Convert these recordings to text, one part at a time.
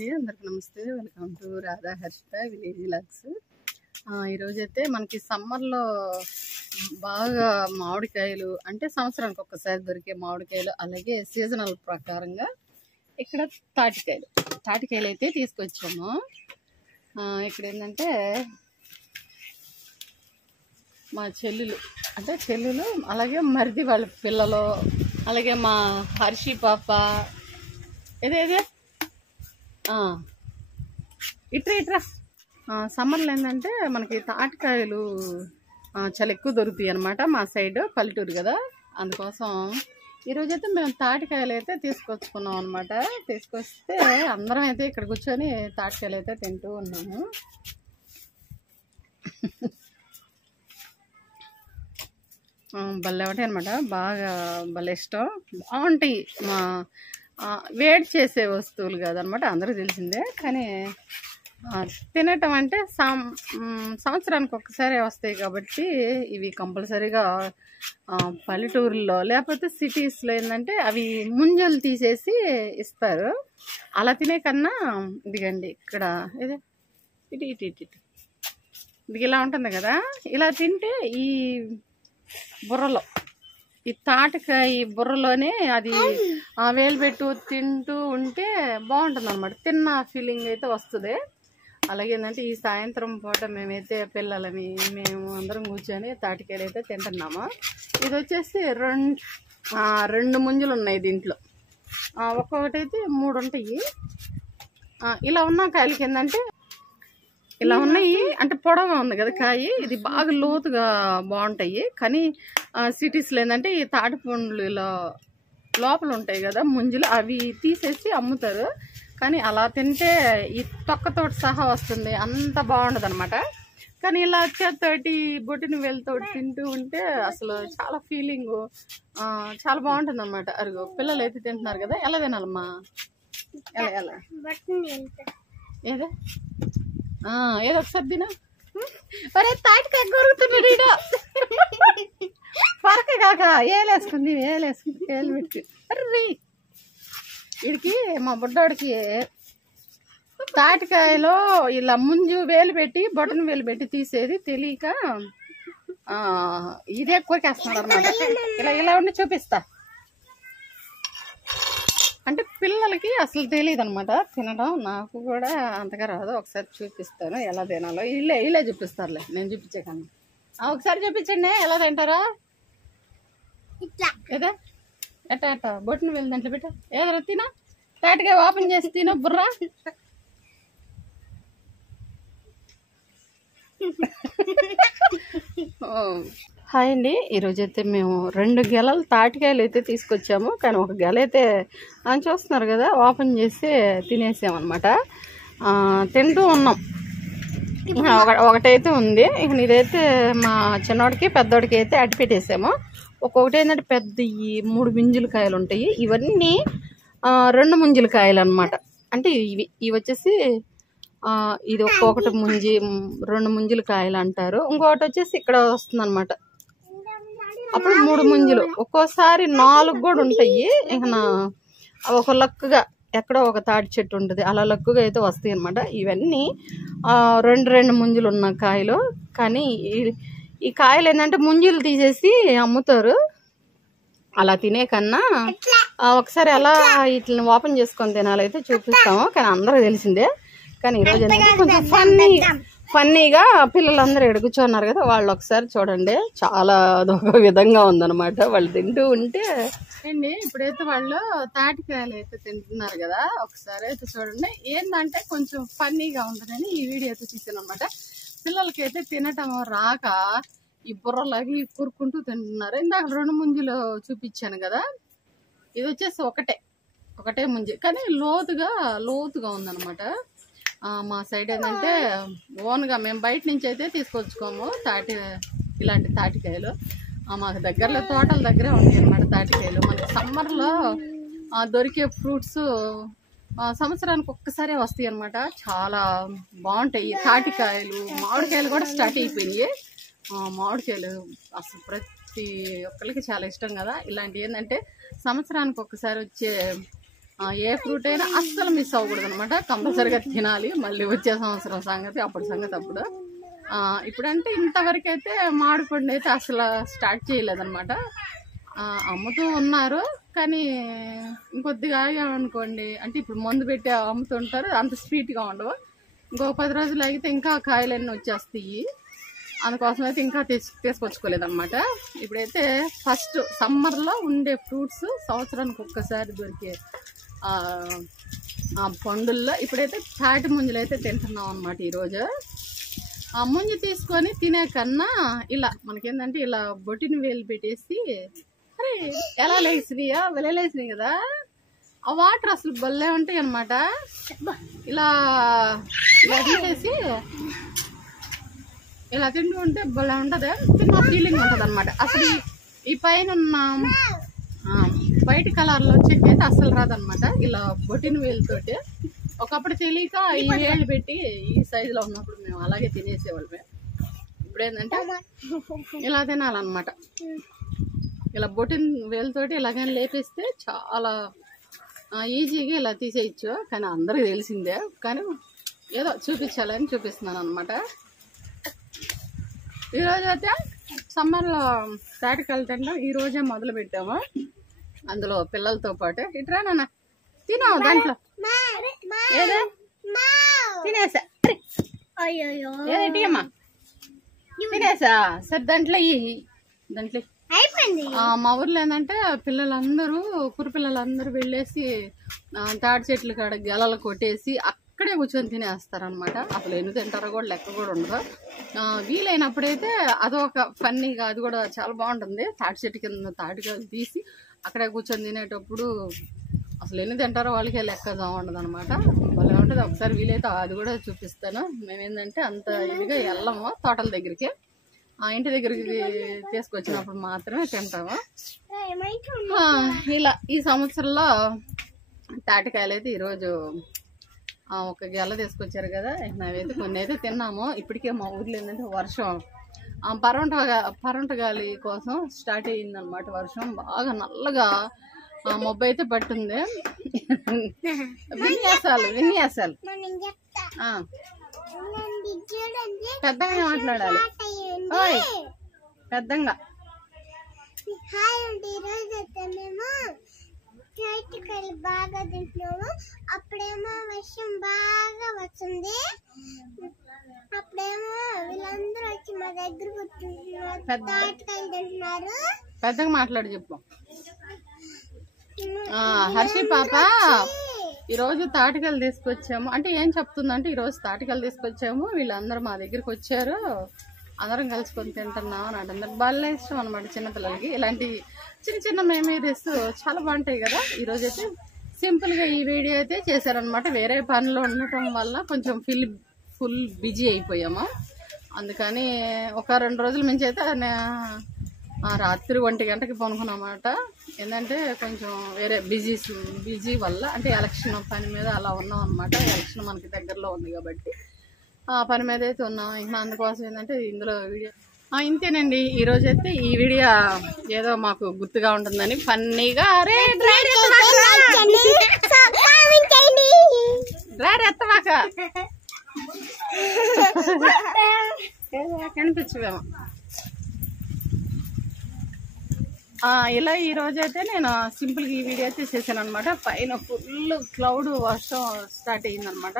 అండి, అందరికి నమస్తే. Welcome to Radha Harshitha village vlogs. ఈరోజైతే మనకి సమ్మర్లో బాగా మామిడికాయలు అంటే సంవత్సరానికి ఒక్కసారి దొరికే మామిడికాయలు, అలాగే సీజనల్ ప్రకారంగా ఇక్కడ తాటికాయలు అయితే తీసుకొచ్చాము. ఇక్కడ ఏంటంటే మా చెల్లెలు అలాగే మరిది వాళ్ళ పిల్లలు, అలాగే మా హర్షి పాప ఇదే ఇట్రా సమ్మర్లో ఏంటంటే మనకి తాటికాయలు చాలా ఎక్కువ దొరుకుతాయి అన్నమాట. మా సైడ్ పల్లెటూరు కదా, అందుకోసం ఈరోజైతే మేము తాటికాయలు అయితే తీసుకొచ్చుకున్నాం అనమాట. తీసుకొస్తే అందరం అయితే ఇక్కడ కూర్చొని తాటికాయలు అయితే తింటూ ఉన్నాము. భలే ఉంటాయి అనమాట, బాగా భలే ఇష్టం, బాగుంటాయి. వేడి చేసే వస్తువులు కాదనమాట, అందరూ తెలిసిందే. కానీ తినటం అంటే సంవత్సరానికి ఒక్కసారి వస్తాయి కాబట్టి ఇవి కంపల్సరీగా పల్లెటూరులో లేకపోతే సిటీస్లో ఏంటంటే అవి ముంజలు తీసేసి ఇస్తారు. అలా తినే కన్నా ఇదిగండి ఇక్కడ ఇటు ఇది ఇలా ఉంటుంది కదా, ఇలా తింటే ఈ బుర్రలో ఈ తాటికాయ బుర్రలోనే అది వేలు పెట్టు తింటూ ఉంటే బాగుంటుంది అనమాట. తిన్న ఫీలింగ్ అయితే వస్తుంది. అలాగే ఏంటంటే ఈ సాయంత్రం పూట మేమైతే పిల్లలని మేము అందరం కూర్చొని తాటికాయలు అయితే తింటున్నాము. ఇది వచ్చేసి రెండు ముంజలు ఉన్నాయి దీంట్లో. ఒక్కొక్కటైతే 3 ఉంటాయి. ఇలా ఉన్న కాయలకి ఏంటంటే ఇలా ఉన్నాయి అంటే పొడవ ఉంది కదా కాయ, ఇది బాగా లోతుగా బాగుంటాయి. కానీ సిటీస్లో ఏంటంటే ఈ తాటి పండ్లు ఇలా లోపల ఉంటాయి కదా ముంజులు, అవి తీసేసి అమ్ముతారు. కానీ అలా తింటే ఈ తొక్కతోటి సహా వస్తుంది, అంత బాగుండదు అనమాట. కానీ ఇలా చేత్తోటి బొట్టిన వేలుతోటి తింటూ ఉంటే అసలు చాలా ఫీలింగ్ చాలా బాగుంటుంది అనమాట. అరుగు పిల్లలు అయితే తింటున్నారు కదా, ఎలా తినాలమ్మా? ఎలా ఏదో ఏదో ఒకసారి తిన. అరే తాటికాయ కొరుకుతున్నాడు ఈడ, పరక కాక ఏలేసుకుంది ఏలు పెట్టి. అర్రీ వీడికి మా బుడ్డోడికి తాటికాయలో ఇలా ముంజు వేలు పెట్టి బొటన వేలు పెట్టి తీసేది తెలియక ఇదే కొరికేస్తున్నాడు అనమాట. ఇలా ఉండి చూపిస్తా అంటే పిల్లలకి అసలు తెలియదు అనమాట తినడం. నాకు కూడా అంతగా రాదు, ఒకసారి చూపిస్తాను ఎలా తినాలో. ఇలా చూపిస్తారులే, నేను చూపించే కన్నా. ఒకసారి చూపించండి ఎలా తింటారా. ఏదా ఎట్ట బొట్టును వెళ్ళి దాంట్లో పెట్ట ఏదరా తినా, తాటిగా ఓపెన్ చేసి తిన బుర్రా. హాయ్ అండి, ఈరోజైతే మేము 2 గెలలు తాటికాయలు అయితే తీసుకొచ్చాము. కానీ ఒక గెల అయితే చూస్తున్నారు కదా ఓపెన్ చేసి తినేసామన్నమాట. తింటూ ఉన్నాం. ఒకటైతే ఉంది. ఇక ఇదైతే మా చిన్నోడికి పెద్దోడికి అయితే అట్టి పెట్టేసాము. ఒక్కొక్కటి ఏంటంటే పెద్ద ఈ 3 ముంజుల కాయలు ఉంటాయి. ఇవన్నీ 2 ముంజుల కాయలు అనమాట. అంటే ఇవి వచ్చేసి ఇది ఒక్కొక్కటి 2 ముంజుల కాయలు అంటారు. ఇంకొకటి వచ్చేసి ఇక్కడ వస్తుంది అనమాట, అప్పుడు 3 ముంజులు, ఒక్కోసారి 4 కూడా ఉంటాయి. ఇక ఒక లక్కుగా ఎక్కడో ఒక తాటి చెట్టు ఉంటుంది, అలా లక్కుగా అయితే వస్తాయి అనమాట. ఇవన్నీ 2 ముంజులు ఉన్న కాయలు. కానీ ఈ కాయలు ఏంటంటే ముంజులు తీసేసి అమ్ముతారు. అలా తినే కన్నా ఒకసారి అలా వీటిని ఓపెన్ చేసుకొని తినాలైతే చూపిస్తాము. కానీ అందరూ తెలిసిందే. కానీ ఈరోజు ఏంటంటే కొంచెం ఫన్నీగా పిల్లలందరూ ఇక్కడ కూర్చోన్నారు కదా, వాళ్ళు ఒకసారి చూడండి. చాలా అదొక విధంగా ఉందన్నమాట వాళ్ళు తింటూ ఉంటే. అండి ఇప్పుడైతే వాళ్ళు తాటికాయలు అయితే తింటున్నారు కదా, ఒకసారి అయితే చూడండి. ఏంటంటే కొంచెం ఫన్నీగా ఉంటుందని ఈ వీడియో అయితే తీసాను అనమాట. పిల్లలకి అయితే తినటం రాక ఈ బుర్రలాగి కూరుకుంటూ తింటున్నారు. ఇందాక 2 ముంజులు చూపించాను కదా, ఇది వచ్చేసి ఒకటే ముంజి, కానీ లోతుగా ఉందన్నమాట. మా సైడ్ ఏంటంటే ఓన్గా మేము బయట నుంచి అయితే తీసుకొచ్చుకోము ఇలాంటి తాటికాయలు. మాకు దగ్గరలో తోటల దగ్గరే ఉంటాయి అన్నమాట తాటికాయలు. మనకి సమ్మర్లో దొరికే ఫ్రూట్స్ సంవత్సరానికి ఒక్కసారే వస్తాయి అన్నమాట. చాలా బాగుంటాయి తాటికాయలు. మామిడికాయలు కూడా స్టార్ట్ అయిపోయినాయి. మామిడికాయలు అసలు ప్రతి ఒక్కరికి చాలా ఇష్టం కదా. ఇలాంటి ఏంటంటే సంవత్సరానికి ఒక్కసారి వచ్చే ఏ ఫ్రూట్ అయినా అస్సలు మిస్ అవ్వకూడదు అనమాట, కంపల్సరీగా తినాలి. మళ్ళీ వచ్చే సంవత్సరం సంగతి అప్పుడు సంగతి అప్పుడు. ఇప్పుడంటే ఇంతవరకు అయితే మామిడి పండు అయితే అసలు స్టార్ట్ చేయలేదన్నమాట. అమ్ముతూ ఉన్నారు కానీ ఇంకొద్దిగా అనుకోండి, అంటే ఇప్పుడు మందు పెట్టి అమ్ముతుంటారు, అంత స్వీట్గా ఉండవు. ఇంకొక 10 రోజులు అయితే ఇంకా కాయలన్నీ వచ్చేస్తాయి. అందుకోసం అయితే ఇంకా తీసుకొచ్చుకోలేదన్నమాట. ఇప్పుడైతే ఫస్ట్ సమ్మర్లో ఉండే ఫ్రూట్స్, సంవత్సరానికి ఒక్కసారి దొరికే పండుల్లో ఇప్పుడైతే తాటి ముంజలు అయితే తింటున్నాం అనమాట. ఈరోజు ఆ ముంజు తీసుకొని తినే కన్నా ఇలా మనకేంటంటే ఇలా బొట్టిని వేలు పెట్టేసి, అరే ఎలా లేసినాయా, వెలలేసినాయి కదా, ఆ వాటర్ అసలు భలే ఉంటాయి అనమాట. ఇలా తీసేసి ఇలా తింటూ ఉంటే భలే ఉంటుంది, తిన్న ఫీలింగ్ ఉంటుంది అనమాట. అసలు ఈ పైన ఉన్న వైట్ కలర్లో వచ్చేకి అయితే అసలు రాదనమాట. ఇలా బొట్టిన వేలుతోటి ఒకప్పుడు తెలియక ఈ వేలు పెట్టి ఈ సైజులో ఉన్నప్పుడు మేము అలాగే తినేసేవాళ్ళమే. ఇప్పుడు ఏంటంటే ఇలా తినాలన్నమాట. ఇలా బొట్టిన వేలుతోటి ఇలాగైనా లేపేస్తే చాలా ఈజీగా ఇలా తీసేయచ్చు. కానీ అందరికీ తెలిసిందే, కానీ ఏదో చూపించాలని చూపిస్తున్నాను అనమాట. ఈరోజు అయితే సమ్మర్లో తాటికాయలు తినడం ఈరోజే మొదలు పెట్టాము, అందులో పిల్లలతో పాటు. ఇట్రా నాన్న తినో, దాంట్లో ఏదో తినేసా, ఏదేంటి అమ్మా తినేసా సరే. దాంట్లో మా ఊర్లో ఏంటంటే పిల్లలందరూ కురిపిల్లలందరూ వెళ్ళేసి తాటి చెట్లు కాడ గెలలు కొట్టేసి అక్కడే కూర్చొని తినేస్తారనమాట. అసలు ఎన్ని తింటారో కూడా లెక్క కూడా ఉండదు. వీలైనప్పుడైతే అదొక ఫన్నీగా, అది కూడా చాలా బాగుంటుంది. తాటి చెట్టు కింద తాటికాయలు తీసి అక్కడే కూర్చొని తినేటప్పుడు అసలు ఎన్ని తింటారో వాళ్ళకే లెక్క ఉండదు అనమాట. భలే ఉంటుంది. ఒకసారి వీలైతే అది కూడా చూపిస్తాను. మేమేంటంటే అంత ఇదిగా వెళ్ళము తోటల దగ్గరికి, ఇంటి దగ్గరికి తీసుకొచ్చినప్పుడు మాత్రమే తింటాము. ఇలా ఈ సంవత్సరంలో తాటికాయలు అయితే ఈరోజు ఒక గెల తీసుకొచ్చారు కదా, మేమైతే కొన్ని అయితే తిన్నాము. ఇప్పటికే మా ఊర్లో ఏంటంటే వర్షం పరంట గాలి కోసం స్టార్ట్ అయ్యిందనమాట. వర్షం బాగా నల్లగా మొబ్బు అయితే పట్టింది. విన్యాసాలు పెద్దగా మాట్లాడాలి, పెద్దగా. బాగా తింటున్నాము. అప్పుడేమో వర్షం బాగా వచ్చింది, అప్పుడేమో వీళ్ళందరూ వచ్చి మా దగ్గరకు తాటికాయలు తింటున్నారు. పెద్దగా మాట్లాడి చెప్పు. హర్షి పాప ఈరోజు తాటికాయలు తీసుకొచ్చాము అంటే ఏం చెప్తుందంటే, ఈరోజు తాటికాయలు తీసుకొచ్చాము, వీళ్ళందరూ మా దగ్గరికి వచ్చారు, అందరం కలుసుకొని తింటున్నాం అని అంటే బాగా ఇష్టం అనమాట చిన్నపిల్లలకి. ఇలాంటి చిన్న చిన్న మెమరీస్ చాలా బాగుంటాయి కదా. ఈరోజు అయితే సింపుల్గా ఈ వీడియో అయితే చేశారనమాట. వేరే పనిలో ఉండటం వల్ల కొంచెం ఫుల్ బిజీ అయిపోయాము. అందుకని ఒక 2 రోజుల నుంచి అయితే రాత్రి 1 గంటకి పనుకున్నమాట. ఏంటంటే కొంచెం వేరే బిజీ వల్ల, అంటే ఎలక్షన్ పని మీద అలా ఉన్నాం అనమాట. ఎలక్షన్ మనకి దగ్గరలో ఉంది కాబట్టి ఆ పని మీద అయితే ఉన్నాం. ఇంకా అందుకోసం ఏంటంటే ఇందులో వీడియో ఇంతేనండి. ఈరోజు అయితే ఈ వీడియో ఏదో మాకు గుర్తుగా ఉంటుందని ఫన్నీగా కనిపించవేమో ఇలా ఈ రోజు అయితే నేను సింపుల్గా ఈ వీడియో అయితే చేశాను అనమాట. పైన ఫుల్ క్లౌడ్ వర్షం స్టార్ట్ అయ్యిందనమాట.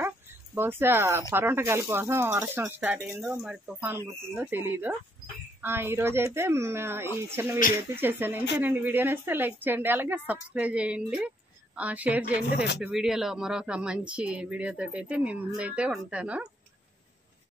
బహుశా పరంటకాయల కోసం వర్షం స్టార్ట్ అయిందో మరి తుఫాను పుట్టిందో తెలీదు. ఈరోజైతే ఈ చిన్న వీడియో అయితే చేశాను. ఇంకేనండి. వీడియో నేస్తే లైక్ చేయండి, అలాగే సబ్స్క్రైబ్ చేయండి, షేర్ చేయండి. రేపు వీడియోలో మరొక మంచి వీడియోతో అయితే మీ ముందైతే ఉంటాను.